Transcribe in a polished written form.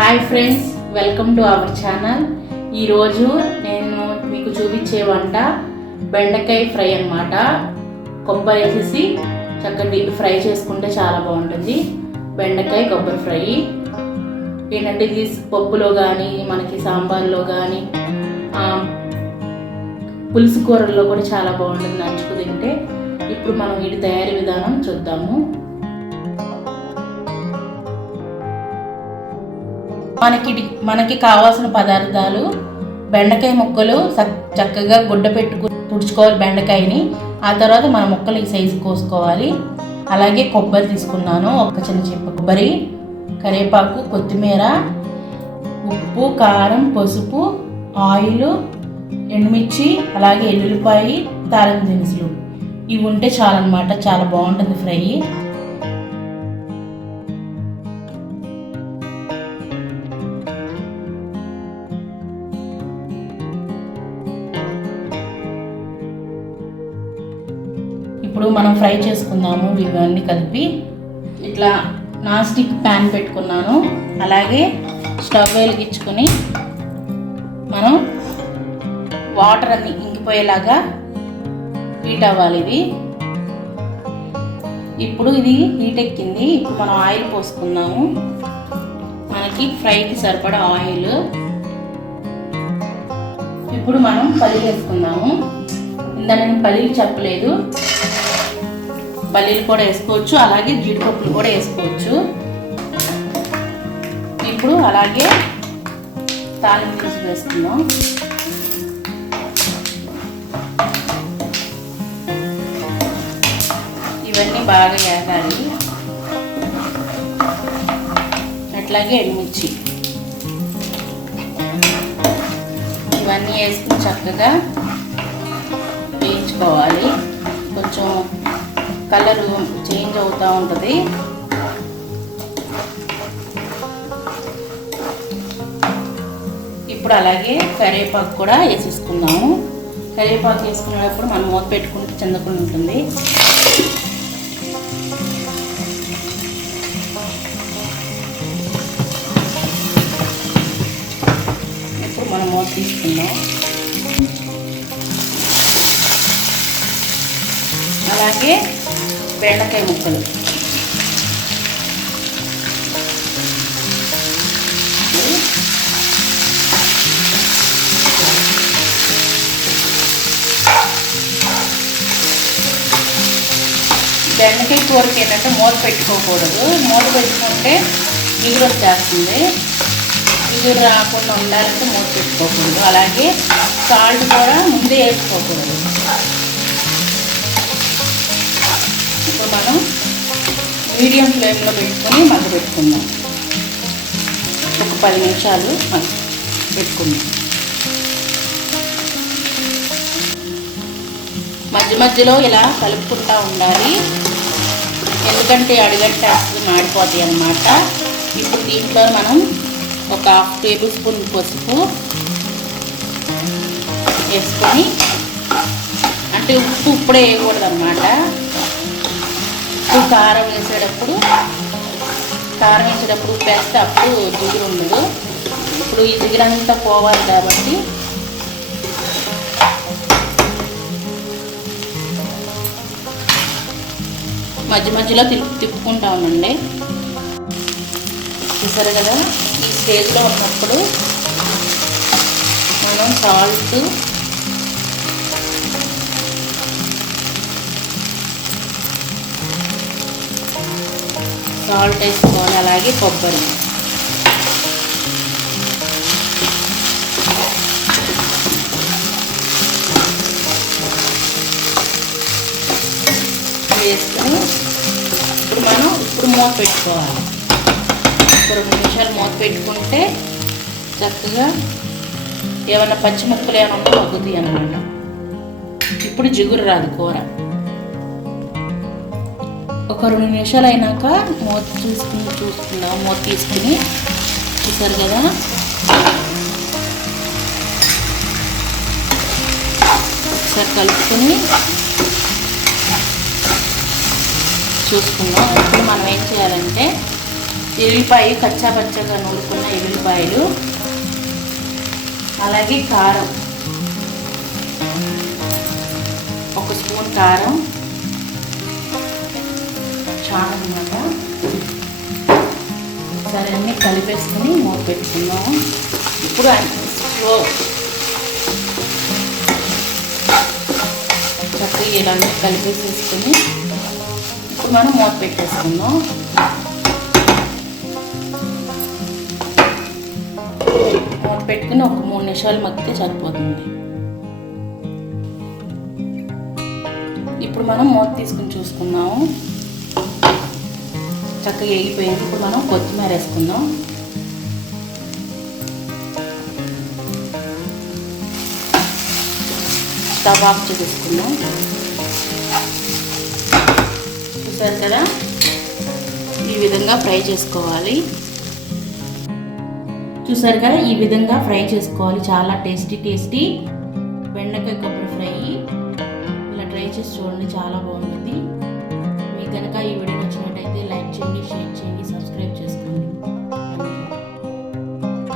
Hi friends, welcome to our channel. ఈరోజు నేను మీకు చూపించే వంట బెండకాయ ఫ్రై అన్నమాట. కొబ్బరి వేసేసి చక్కగా డీప్ ఫ్రై చేసుకుంటే చాలా బాగుంటుంది. బెండకాయ కొబ్బరి ఫ్రై ఏంటంటే ఇది పప్పులో కానీ మనకి సాంబార్లో కానీ పులుసు కూరల్లో కూడా చాలా బాగుంటుంది నంచుకు తింటే. ఇప్పుడు మనం వీటి తయారీ విధానం చూద్దాము. మనకి కావాల్సిన పదార్థాలు: బెండకాయ ముక్కలు చక్కగా గుడ్డ తుడుచుకోవాలి బెండకాయని. ఆ తర్వాత మన ముక్కలు ఈ సైజు కోసుకోవాలి. అలాగే కొబ్బరి తీసుకున్నాను, ఒక చిన్న చిప్ప కొబ్బరి, కరివేపాకు, కొత్తిమీర, ఉప్పు, కారం, పసుపు, ఆయిల్, ఎండుమిర్చి, అలాగే ఎల్లుల్లిపాయ, తాలింపు దినుసులు. ఇవి ఉంటే చాలన్నమాట, చాలా బాగుంటుంది ఫ్రై. ఇప్పుడు మనం ఫ్రై చేసుకుందాము. ఇవన్నీ కలిపి ఇట్లా నాన్ స్టిక్ ప్యాన్ పెట్టుకున్నాను. అలాగే స్టవ్ వెలిగించుకొని మనం వాటర్ అన్ని ఇంకిపోయేలాగా హీట్ అవ్వాలి. ఇప్పుడు ఇది హీట్ ఎక్కింది. ఇప్పుడు మనం ఆయిల్ పోసుకుందాము. మనకి ఫ్రైకి సరిపడా ఆయిల్. ఇప్పుడు మనం పల్లీలు వేసుకుందాము. ఇందా నేను పల్లీలు చెప్పలేదు, పల్లీలు కూడా వేసుకోవచ్చు, అలాగే జీడిపప్పులు కూడా వేసుకోవచ్చు. ఇప్పుడు అలాగే తాలింపు దినుసులు వేసుకుందాం. ఇవన్నీ బాగా వేగాలి. అట్లాగే ఎండుమిర్చి ఇవన్నీ వేసుకుని చక్కగా వేయించుకోవాలి. కొంచెం కలర్ చేంజ్ అవుతూ ఉంటుంది. ఇప్పుడు అలాగే కరివేపాకు కూడా వేసేసుకుందాము. కరివేపాకు వేసుకునేటప్పుడు మనం మూత పెట్టుకుంటే చెందకుండా ఉంటుంది. ఇప్పుడు మనం మూత తీసుకుందాం. అలాగే బెండకాయ ముక్కలు బెండకాయ కూరకి ఏంటంటే మూత పెట్టుకోకూడదు. మూత పెట్టుకుంటే ఎగురు వచ్చేస్తుంది. ఎగురు రాకుండా ఉండాలంటే మూత పెట్టుకోకూడదు. అలాగే సాల్ట్ కూడా ముందే వేసుకోకూడదు. ఇప్పుడు మనం మీడియం ఫ్లేమ్లో పెట్టుకొని పెట్టుకుందాం. ఒక 10 నిమిషాలు పెట్టుకుందాం. మధ్య మధ్యలో ఇలా కలుపుకుంటూ ఉండాలి, ఎందుకంటే అడుగంటే అసలు మాడిపోతాయి అన్నమాట. ఇప్పుడు దీంట్లో మనం ఒక 1/2 టేబుల్ స్పూన్ పసుపు వేసుకొని, అంటే ఉప్పు ఇప్పుడే వేయకూడదు అన్నమాట. కారం వేసేటప్పుడు ఉప్పు వేస్తే అప్పుడు జిగురు ఉండదు. ఇప్పుడు ఈ జిగురంతా పోవాలి కాబట్టి మధ్య మధ్యలో తిప్పుకుంటా ఉండండి. చూసారు కదా, ఈ స్టేజ్లో ఉన్నప్పుడు మనం సాల్ట్, వేసుకోవాలి. అలాగే కొబ్బరి వేసుకొని ఇప్పుడు మూత పెట్టుకోవాలి. 2 నిమిషాలు మూత పెట్టుకుంటే చక్కగా ఏమన్నా పచ్చి ముక్కలు ఏమన్నా మగ్గుతాయి అన్నమాట. ఇప్పుడు జిగురు రాదు కూర. ఒక 2 నిమిషాలు అయినాక మూత చూసుకుందాం. మూత తీసుకుని చూసారు కదా, ఒకసారి కలుపుకొని చూసుకుందాం. ఇప్పుడు మనం ఏం చేయాలంటే ఎల్లిపాయ కచ్చా పచ్చగా నూరుకున్న ఎల్లిపాయలు, అలాగే కారం, 1 స్పూన్ కారం చాలా అన్నమాట. సరే అన్నీ కలిపేసుకుని మూత పెట్టుకుందాము. ఇప్పుడు స్లో చక్కగా ఇలా కలిపేసేసుకుని ఇప్పుడు మనం మూత పెట్టేసుకుందాం. మూత పెట్టుకుని ఒక 3 నిమిషాలు మగ్గితే సరిపోతుంది. ఇప్పుడు మనం మూత తీసుకుని చూసుకుందాము. చక్కగా వేగిపోయింది. ఇప్పుడు మనం కొత్తిమీర వేసుకుందాం. స్టవ్ ఆఫ్ చేసుకుందాం. చూసారు కదా, ఈ విధంగా ఫ్రై చేసుకోవాలి. చాలా టేస్టీ బెండకాయ కొబ్బరి ఫ్రై. ఇలా ట్రై చేసి చూడండి, చాలా బాగుంటుంది.